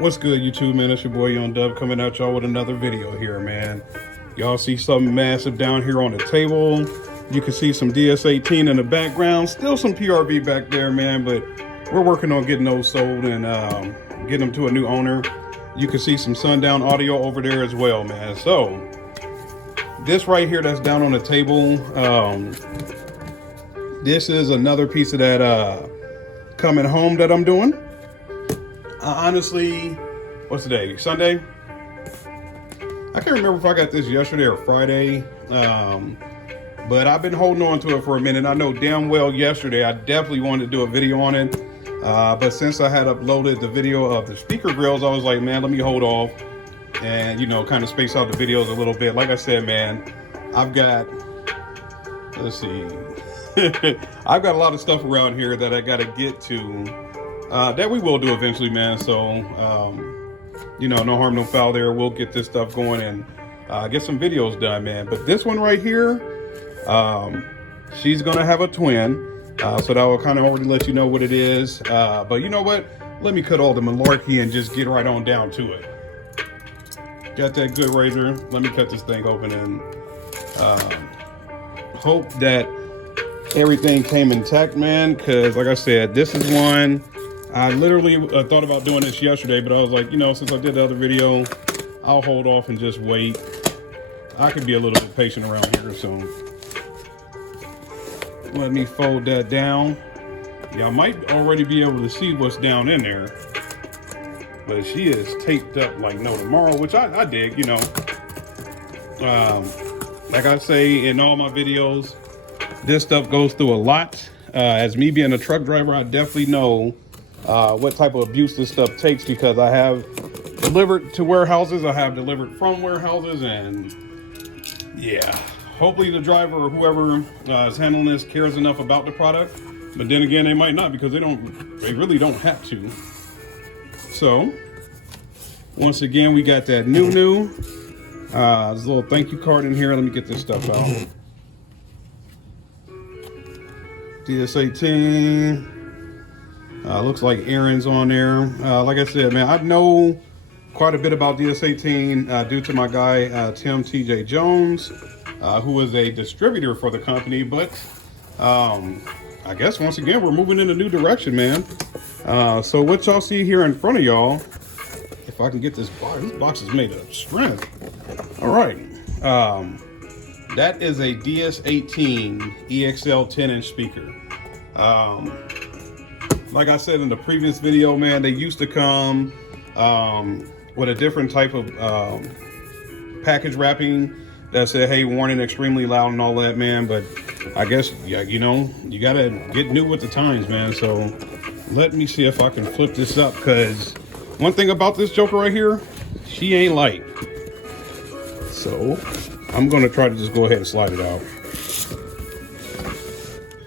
What's good, YouTube, man? It's your boy Young Dub coming at y'all with another video here, man. Y'all see something massive down here on the table. You can see some DS18 in the background. Still some PRV back there, man, but we're working on getting those sold and getting them to a new owner. You can see some Sundown audio over there as well, man. So this right here that's down on the table, this is another piece of that coming home that I'm doing. Honestly, what's today? Sunday? I can't remember if I got this yesterday or Friday, but I've been holding on to it for a minute. I know damn well yesterday I definitely wanted to do a video on it, but since I had uploaded the video of the speaker grills, I was like, man, let me hold off and, you know, kind of space out the videos a little bit. Like I said, man, I've got, let's see, I've got a lot of stuff around here that I got to get to. That we will do eventually, man. So, you know, no harm, no foul there. We'll get this stuff going and get some videos done, man. But this one right here, she's going to have a twin. So that will kind of already let you know what it is. But you know what? Let me cut all the malarkey and just get right on down to it. Got that good razor. Let me cut this thing open and hope that everything came intact, man. Because like I said, this is one. I literally thought about doing this yesterday, but I was like, you know, since I did the other video, I'll hold off and just wait. I could be a little bit patient around here, so let me fold that down. Y'all might already be able to see what's down in there, but she is taped up like no tomorrow, which I dig, you know. Like I say in all my videos, this stuff goes through a lot. As me being a truck driver, I definitely know what type of abuse this stuff takes, because I have delivered to warehouses, I have delivered from warehouses, and yeah, hopefully the driver or whoever is handling this cares enough about the product. But then again, they might not, because they really don't have to. So once again, we got that new there's a little thank you card in here. Let me get this stuff out. DS18. Looks like Aaron's on there. Like I said, man, I know quite a bit about DS18 due to my guy, Tim TJ Jones, who is a distributor for the company. But I guess once again, we're moving in a new direction, man. So what y'all see here in front of y'all, if I can get this box is made of strength. All right. That is a DS18 EXL 10-inch speaker. Like I said in the previous video, man, they used to come with a different type of package wrapping that said, hey, warning, extremely loud and all that, man. But I guess, yeah, you know, you gotta get new with the times, man. So let me see if I can flip this up, because one thing about this joker right here, she ain't light. So I'm gonna try to just go ahead and slide it out.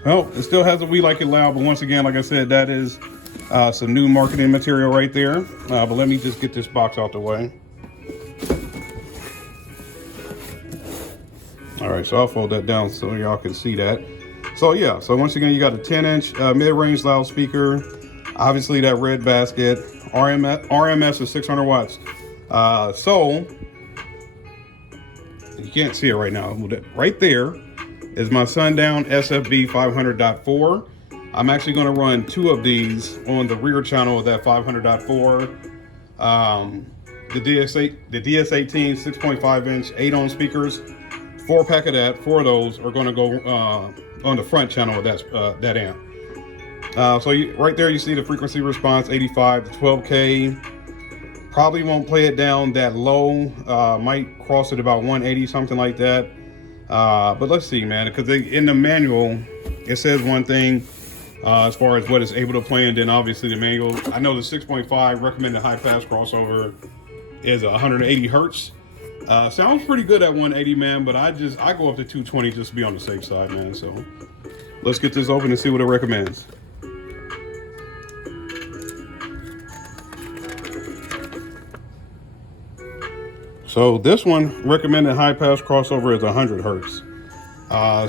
Well, it still has a We Like It Loud, but once again, like I said, that is some new marketing material right there. But let me just get this box out the way. All right, so I'll fold that down so y'all can see that. So yeah, so once again, you got a 10-inch mid-range loudspeaker. Obviously that red basket. RMS is 600 watts. So you can't see it right now. Right there is my Sundown SFB 500.4. I'm actually going to run two of these on the rear channel of that 500.4. The DS18 6.5-inch 8-ohm speakers, 4-pack of that. 4 of those are going to go on the front channel of that amp. So right there you see the frequency response, 85 to 12K. Probably won't play it down that low. Might cross it about 180, something like that. But let's see, man, because in the manual it says one thing as far as what it's able to play, and then obviously the manual, I know the 6.5 recommended high pass crossover is 180 hertz. Sounds pretty good at 180, man, but I go up to 220 just to be on the safe side, man. So let's get this open and see what it recommends. So this one recommended high pass crossover is 100 hertz.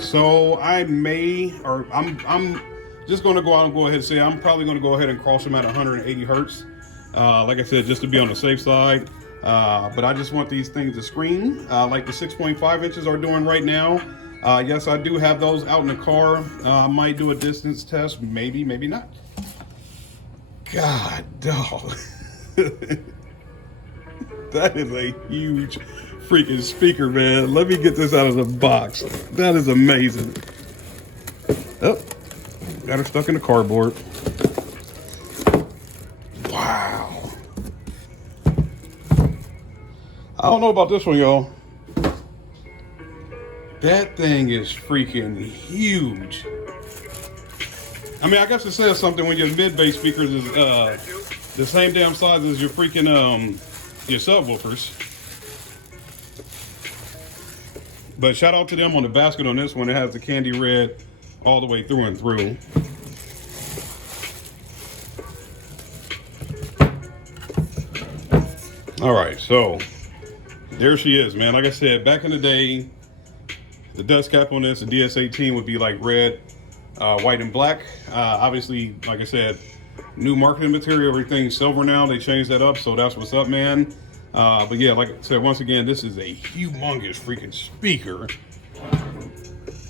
So I may, or I'm just going to go out and go ahead and say I'm probably going to go ahead and cross them at 180 hertz. Like I said, just to be on the safe side. But I just want these things to scream like the 6.5 inches are doing right now. Yes, I do have those out in the car. I might do a distance test, maybe, maybe not. God, dog. That is a huge freaking speaker, man. Let me get this out of the box. That is amazing. Oh, got her stuck in the cardboard. Wow. I don't know about this one, y'all. That thing is freaking huge. I mean, I guess it says something when your mid-bass speakers is the same damn size as your freaking your subwoofers. But shout out to them on the basket on this one. It has the candy red all the way through and through. All right, so there she is, man. Like I said, back in the day, the dust cap on this, the DS18 would be like red, white, and black. Obviously, like I said, new marketing material, everything's silver now. They changed that up, so that's what's up, man. But yeah, like I said, once again, this is a humongous freaking speaker.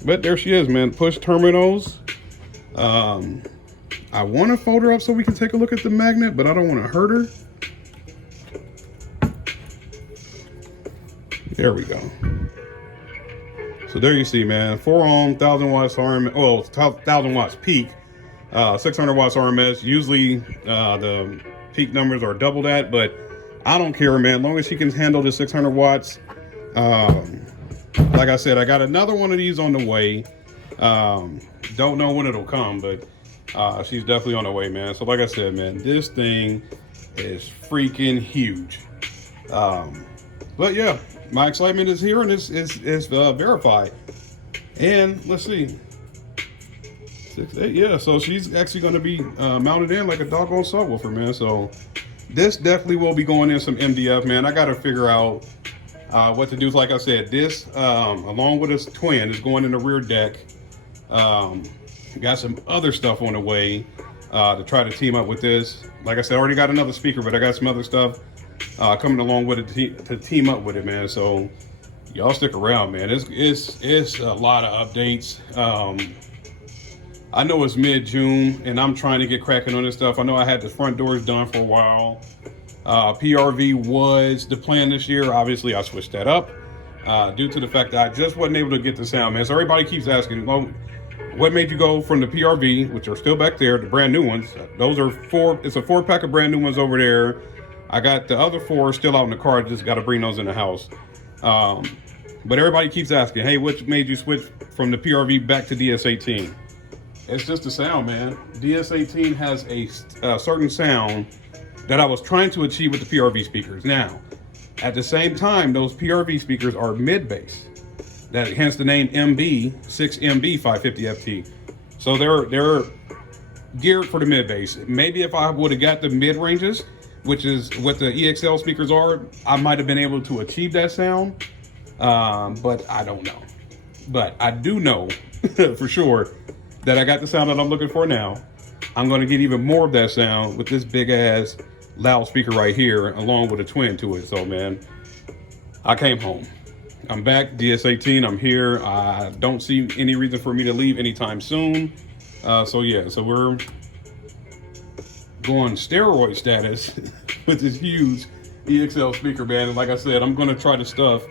But there she is, man. Push terminals. I want to fold her up so we can take a look at the magnet, but I don't want to hurt her. There we go. So there you see, man, 4 ohm, 1000 watts RMS, well, 1000 watts peak, 600 watts RMS. Usually the peak numbers are double that, but I don't care, man. As long as she can handle the 600 watts. Like I said, I got another one of these on the way. Don't know when it'll come, but she's definitely on the way, man. So like I said, man, this thing is freaking huge. But yeah, my excitement is here, and it's verified. And let's see, 6.8, yeah. So she's actually going to be mounted in like a doggone subwoofer, man. So this definitely will be going in some MDF, man. I got to figure out what to do. Like I said, this along with its twin is going in the rear deck. Got some other stuff on the way to try to team up with this. Like I said, I already got another speaker, but I got some other stuff coming along with it to team up with it, man. So y'all stick around, man. It's a lot of updates. I know it's mid-June and I'm trying to get cracking on this stuff. I know I had the front doors done for a while. PRV was the plan this year. Obviously I switched that up due to the fact that I just wasn't able to get the sound, man. So everybody keeps asking, well, what made you go from the PRV, which are still back there, the brand new ones? Those are it's a 4-pack of brand new ones over there. I got the other 4 still out in the car. I just got to bring those in the house. But everybody keeps asking, hey, what made you switch from the PRV back to DS18? It's just the sound, man. DS18 has a certain sound that I was trying to achieve with the PRV speakers. Now, at the same time, those PRV speakers are mid-bass. That hence the name MB, 6MB 550FT. So they're geared for the mid-bass. Maybe if I would have got the mid-ranges, which is what the EXL speakers are, I might have been able to achieve that sound, but I don't know. But I do know for sure that I got the sound that I'm looking for now. I'm gonna get even more of that sound with this big ass loudspeaker right here, along with a twin to it. So man, I came home. I'm back, DS18, I'm here. I don't see any reason for me to leave anytime soon. So yeah, so we're going steroid status with this huge EXL speaker, man. And like I said, I'm gonna try to stuff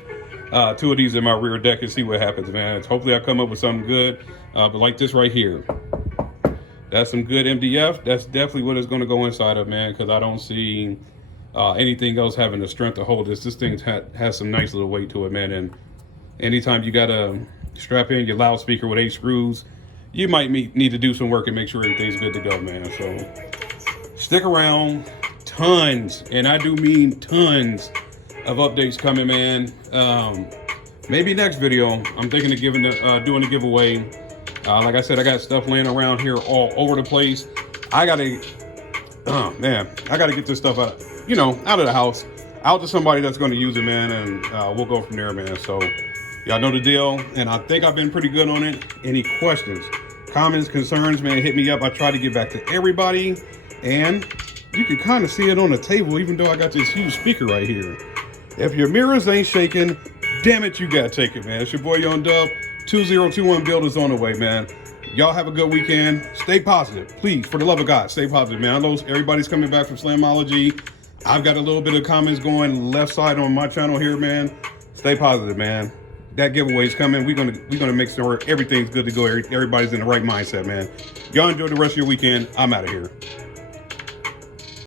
2 of these in my rear deck and see what happens, man. Hopefully I come up with something good, but like this right here, that's some good MDF. That's definitely what it's gonna go inside of, man, because I don't see anything else having the strength to hold this. This thing has some nice little weight to it, man. And anytime you gotta strap in your loudspeaker with 8 screws, you might need to do some work and make sure everything's good to go, man. So stick around. Tons, and I do mean tons, of updates coming, man. Maybe next video I'm thinking of doing a giveaway. Like I said, I got stuff laying around here all over the place. I gotta get this stuff out, out of the house, out to somebody that's going to use it, man, and we'll go from there, man. So y'all know the deal, and I think I've been pretty good on it. Any questions, comments, concerns, man, hit me up. I try to get back to everybody, and you can kind of see it on the table, even though I got this huge speaker right here. If your mirrors ain't shaking, damn it, you gotta take it, man. It's your boy Young Dub. 2021 build is on the way, man. Y'all have a good weekend. Stay positive, please. For the love of God, stay positive, man. I know everybody's coming back from Slamology. I've got a little bit of comments going left side on my channel here, man. Stay positive, man. That giveaway's coming. We're gonna make sure everything's good to go. Everybody's in the right mindset, man. Y'all enjoy the rest of your weekend. I'm out of here.